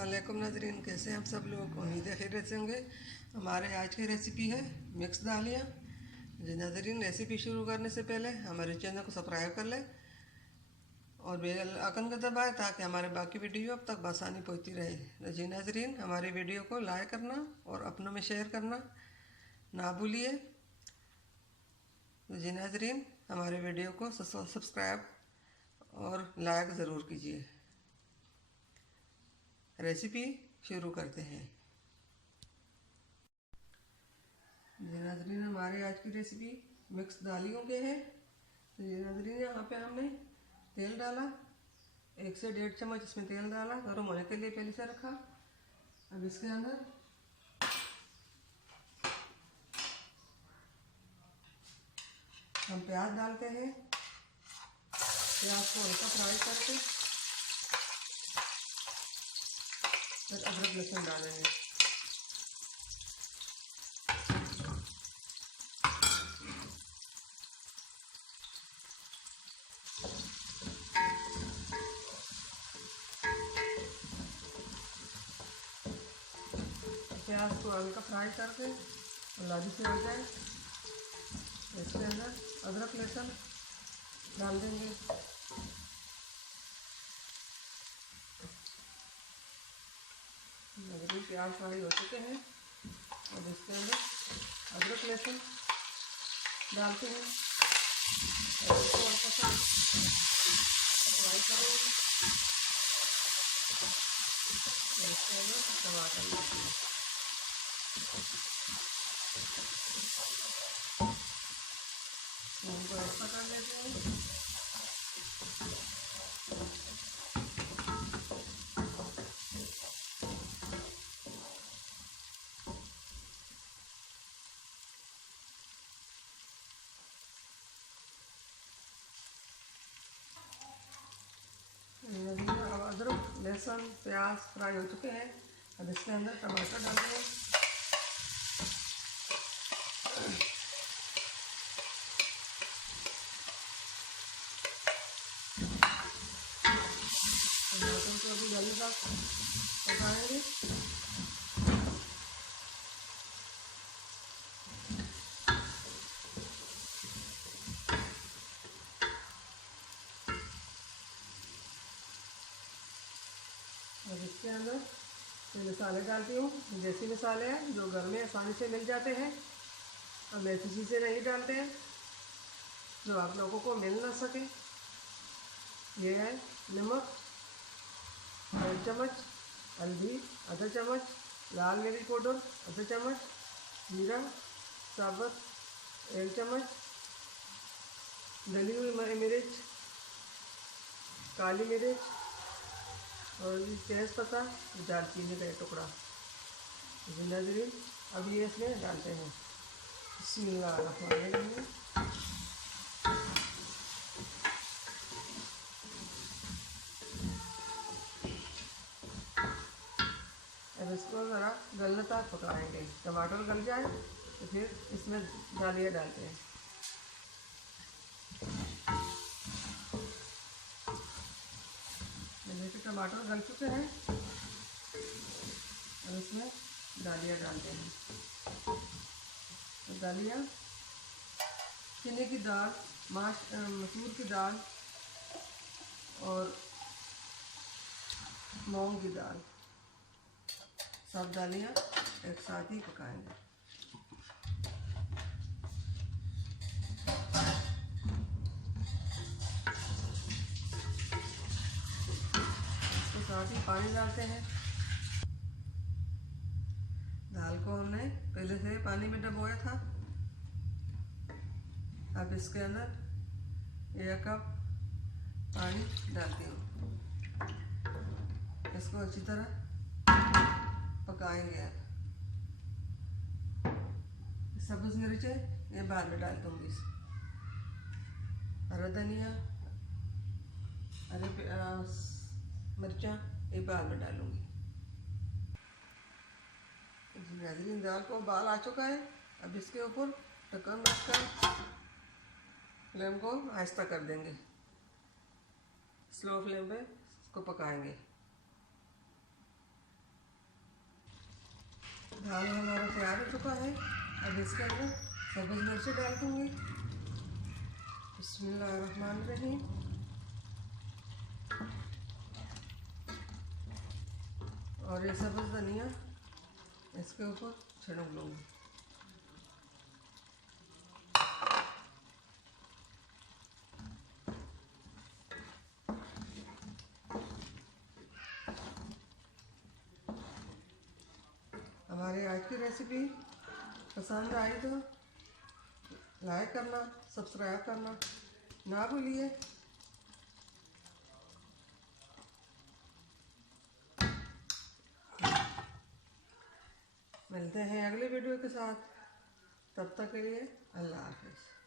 अस्सलामुअलैकुम नाज़रीन, कैसे हैं आप सब लोग। उम्मीद है खैरियत से होंगे। हमारे आज की रेसिपी है मिक्स दालियाँ। जी नाज़रीन, रेसिपी शुरू करने से पहले हमारे चैनल को सब्सक्राइब कर लें और बेल आइकन को दबाएं ताकि हमारे बाकी वीडियो अब तक बसानी पहुँचती रहे। जी नाज़रीन, हमारी वीडियो को लाइक करना और अपनों में शेयर करना ना भूलिए। जी नाज़रीन, हमारे वीडियो को सब्सक्राइब और लाइक ज़रूर कीजिए। रेसिपी शुरू करते हैं। जी नाज़रीन, हमारे आज की रेसिपी मिक्स दालियों के है। तो जी नाज़रीन, यहाँ पे हमने तेल डाला, 1 से 1.5 चम्मच इसमें तेल डाला, गर्म होने के लिए पहले से रखा। अब इसके अंदर हम प्याज डालते हैं। प्याज को हल्का फ्राई करके फिर अदरक लहसुन डालेंगे। प्याज को हल्का फ्राई करके गुलाबी से हो जाए, इसके अंदर अदरक लहसुन डाल देंगे। प्याज फ्राई हो चुके हैं। अब इसके अंदर अदरक लहसुन डालते हैं और इसको हल्का सा फ्राई करेंगे। इसके अंदर टमाटर डालते हैं। उनको ऐसा कर लेते हैं। अब अदरक लहसुन प्याज फ्राई हो चुके हैं। अब इसके अंदर टमाटर डालते हैं। टमाटर को अभी जल्दी तक पकाएंगे। अब इसके अंदर मैं मसाले डालती हूँ। देसी मसाले हैं जो घर में आसानी से मिल जाते हैं। अब ऐसी चीज़ें नहीं डालते हैं जो आप लोगों को मिल ना सके। ये है नमक 1.5 चम्मच, हल्दी आधा चम्मच, लाल मिर्च पाउडर आधा चम्मच, जीरा साबुत 1 चम्मच, डली हुई मिर्च, काली मिर्च और तेज़ पत्ता, दालचीनी का टुकड़ा। नाज़रीन, अब ये इसमें डालते हैं। बिस्मिल्लाहिर्रहमानिर्रहीम। अब इसको ज़रा गलने तक पकाएंगे। टमाटर गल जाए तो फिर इसमें दालियाँ डालते हैं। देखिए टमाटर गल चुके हैं। अब इसमें दालियाँ डालते हैं। तो दालियाँ चने की दाल, मसूर की दाल और मूंग की दाल, सब दालियाँ एक साथ ही पकाएंगे। इसके साथ ही पानी डालते हैं। दाल को हमने पहले से पानी में डुबोया था। अब इसके अंदर 1 कप पानी डालती हूँ। इसको अच्छी तरह पकाएंगे। सब्ज़ मिर्चें ये बाद में डाल दूँगी। हरा धनिया, हरे मिर्चा ये बाद में डालूँगी। नाज़रीन, दाल को उबाल आ चुका है। अब इसके ऊपर ढक्कन रखकर फ्लेम को आहिस्ता कर देंगे। स्लो फ्लेम पे इसको पकाएंगे। दाल हमारा तैयार हो चुका है। अब इसके अंदर सब्ज़ मिर्ची डाल दूँगी। बिस्मिल्लाहिर्रहमानिर्रहीम। और ये सब्ज़ धनिया इसके ऊपर छिड़क लूँगी। हमारी आज की रेसिपी पसंद आई तो लाइक करना, सब्सक्राइब करना ना भूलिए। मिलते हैं अगले वीडियो के साथ, तब तक के लिए अल्लाह हाफ़िज़।